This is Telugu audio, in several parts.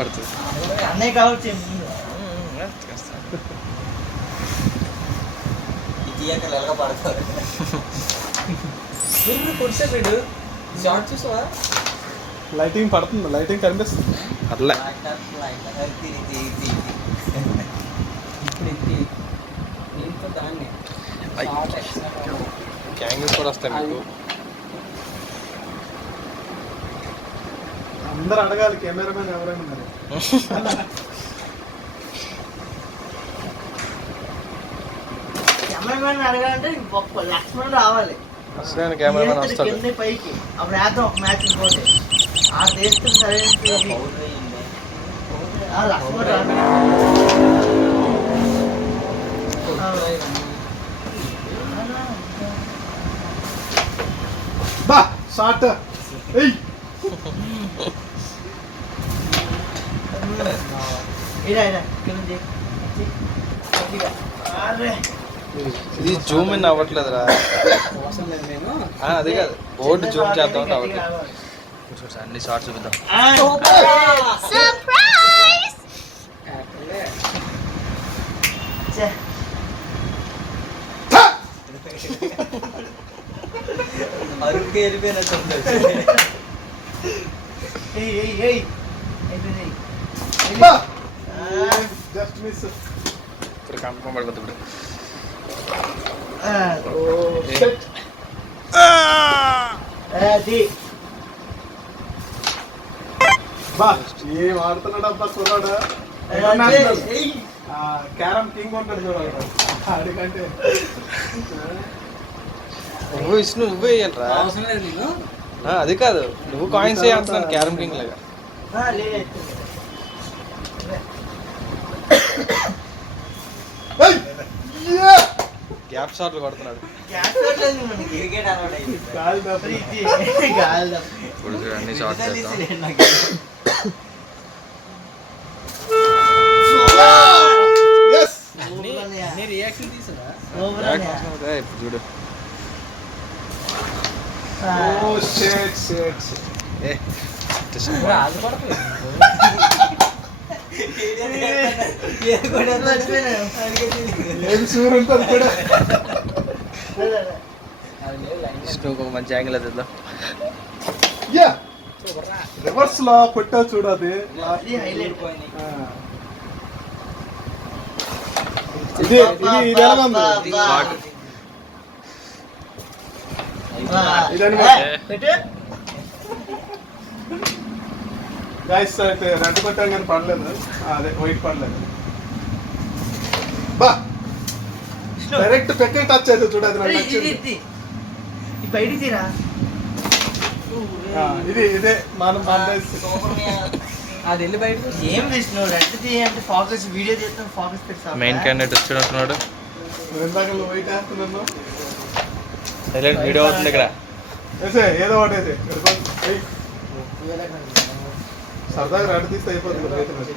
పడుతుంది అన్నయ్య కావచ్చు వీడు షార్ట్ చూసావా లైటింగ్ పడుతుంది లైటింగ్ కనిపిస్తుంది అట్లా దీంతో దాన్ని గ్యాంగ్స్ కూడా వస్తాయి మీకు అందరూ అడగాలి కెమెరామెన్ ఎవరైనా మరి కెమెరామెన్ అడగాలంటే లక్ష్మణ్ రావాలి అసలు కెమెరామెన్ వస్తాడు కింద పైకి అప్పుడు వేద్దాం ఒక మ్యాచ్ ఇంకోటి ఆ చేస్తే సరైన లక్ష్మణ్ రావాలి బా షాట్ ఏయ్ ఇది జూమ్ ఇన్ అవ్వట్లేదురా అదే కాదు బోర్డు జూమ్ చేద్దాం అంటే అవ్వట్లేదు అన్ని షార్ట్ చూపిద్దాం అరుగ్గా వెళ్ళిపోయినా జస్ట్ మిస్ ఇక్కడ కన్ఫర్మ్ పడిపోతుంది బా ఏం ఆడుతున్నాడు అబ్బా కుర్రాడు క్యారమ్ కింగ్ ఉంటాడు చూడాలి ఆడికంటే నువ్వు విష్ణు నువ్వే వేయాలరా అవసరం లేదు నేను అది కాదు నువ్వు కాయిన్స్ వేయాలంటున్నాను క్యారమ్ కింగ్ లాగా గ్యాప్ షాట్లు కొడుతున్నాడు ఇప్పుడు అన్ని షార్ట్స్ చేద్దాం రియాక్షన్ తీసురా ఇప్పుడు చూడు అది పడుతుంది ఏం సూర్ ఉంటుంది కూడా విష్ణుకు ఒక మంచి యాంగిల్ తెద్దాం రివర్స్ లో కొట్టా చూడది ఇది ఇది ఎలా ఉంది గైస్ అయితే రెడ్ కొట్టాం కానీ పడలేదు అదే వైట్ పడలేదు బా డైరెక్ట్ పెక్క టచ్ అయితే చూడదు నాకు నచ్చింది ఇది ఇదే మనం అది వెళ్ళి బయట ఏం విష్ణు రెడ్ తీయంటే ఫోకస్ వీడియో చేస్తాం ఫోకస్ పెడతాం మెయిన్ క్యాండిడేట్ వచ్చినట్టున్నాడు ఇందాక వైట్ వేస్తున్నాను సైలెంట్ వీడియో అవుతుంది ఇక్కడ వేసే ఏదో ఒకటి వేసే సరదాగా రెడ్ తీస్తే అయిపోతుంది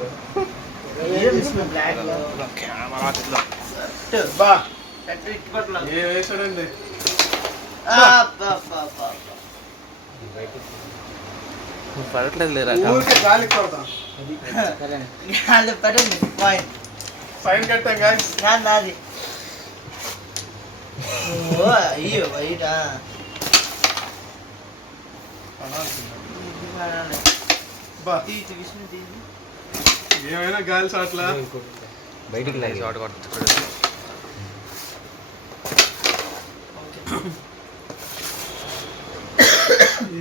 బా ఏ వేసాడండి పడట్లేదు లేరా ఊరికే గాలికి కొడతాం పెట్టండి పాయింట్ ఫైన్ కట్టాం గాయస్ నాది ఓ అయ్యో బయట బా ఏమైనా గాలి షాట్లా బయటికి లేదు షార్ట్ కొడుతున్నాడు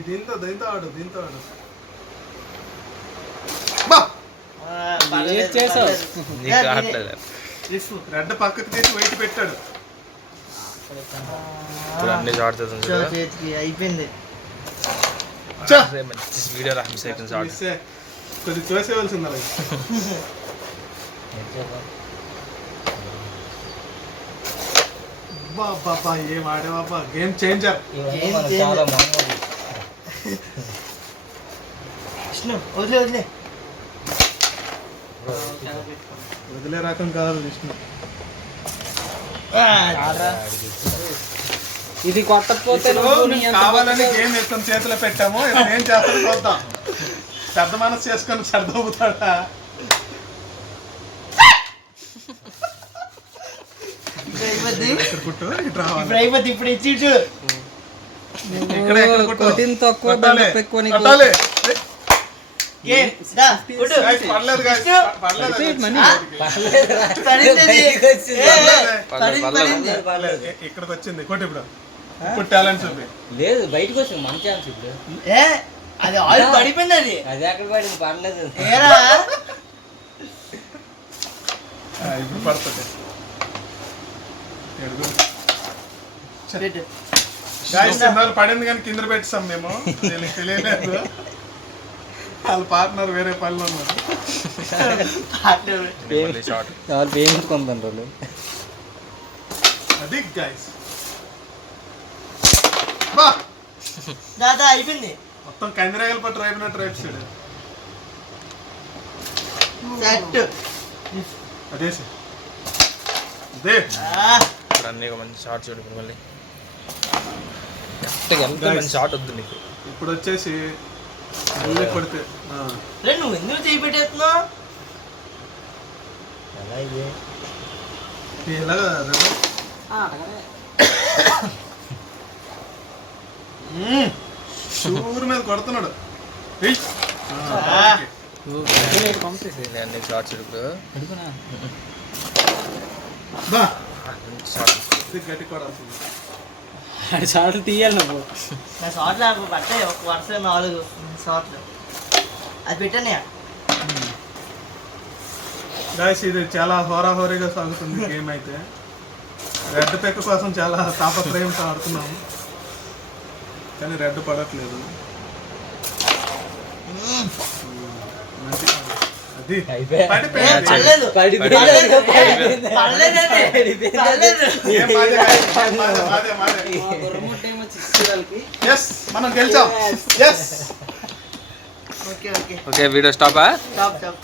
దీంతో దీంతో ఆడు చేసావు నీకు రావట్లేదు రెడ్ పక్కకు తీసి వెయిట్ పెట్టాడు ఇప్పుడు అన్ని షార్ట్ చేద్దాం చేతికి అయిపోయింది మంచి వీడియో రా సెకండ్ షార్ట్ కొద్దిగా చూసేవలసింది అలాగే బాబా ఏం ఆడేవాబా గేమ్ చేంజర్ విష్ణు వదిలే వదిలే రకం కాదు విష్ణు ఇది కొట్టకపోతే కావాలని గేమ్ ఎత్తం చేతిలో పెట్టాము ఏం చేస్తాను చూద్దాం పెద్ద మనసు చేసుకొని సర్దవుతాడా? ఇక్కడ కుట్టు ఇటు రావాలి. ఇప్పుడు అయిపోద్ది, ఇప్పుడు ఇచ్చి ఇటు. ఇక్కడ కుట్టు. కొట్టిన తక్కువ కొట్టాలి. ఎక్కువ నీకు. కొట్టాలి. ఏం? దా, కొట్టు. Guys, పర్లేదు guys. పర్లేదు. మనీ. పడింది. పర్లేదు. పడింది. ఇక్కడికి వచ్చింది కొట్టు ఇప్పుడు. ఇప్పుడు టాలెంట్ చూపి. లేదు బయటకు వచ్చింది మంచి ఛాన్స్ ఇప్పుడు. ఏ, అది ఆయిల్ పడిపోయింది అది. అది ఎక్కడ పడింది పడలేదు. ఏరా ఇప్పుడు పడుతుంది. ఎడుగు. పెట్టు. గాయస్ ఇన్నాళ్ళు పడింది కానీ కింద పెట్టాం మేము. తెలియలేదు. వాళ్ళ పార్ట్నర్ వేరే పనిలో ఉన్నారు. షార్ట్ వాళ్ళు వేయించుకుంటారు వాళ్ళు. అది గాయస్ బా దాదా అయిపోయింది. మొత్తం కందిరాగలు పట్టు రైపిన ట్రైప్స్ సెట్. అదే సార్ అదే ఇప్పుడు అన్నీ ఒక మంచి షార్ట్ చూడు ఇప్పుడు మళ్ళీ కరెక్ట్గా ఎంత మంచి షార్ట్ వద్దు నీకు. ఇప్పుడు వచ్చేసి మళ్ళీ కొడితే రే నువ్వు ఎందుకు చేయి పెట్టేస్తున్నావు? ఇలాగా షూర్ మీద కొడుతున్నాడు. ఏయ్. అన్ని షార్ట్ చూడు ఇప్పుడు బా మంచి షార్ట్. ఇది గట్టి కొడాల్సింది. షార్ట్లు తీయాలి నువ్వు. నా షార్ట్ నాకు పట్టాయి ఒక వరుస 4 షార్ట్లు. అది పెట్టానే. గాయస్ ఇది చాలా హోరాహోరీగా సాగుతుంది గేమ్ అయితే. రెడ్ పెక్క కోసం చాలా తాపత్రయంతో ఆడుతున్నాము కానీ రెడ్ పడట్లేదు. మంచి అది పడిపోయింది. పడలేదు. పడిపోయింది. పడలేదు. ఏం బాధే guys, మాదే. Yes, మనం గెలిచాం. Yes. Okay okay okay video స్టాపా. Stop stop.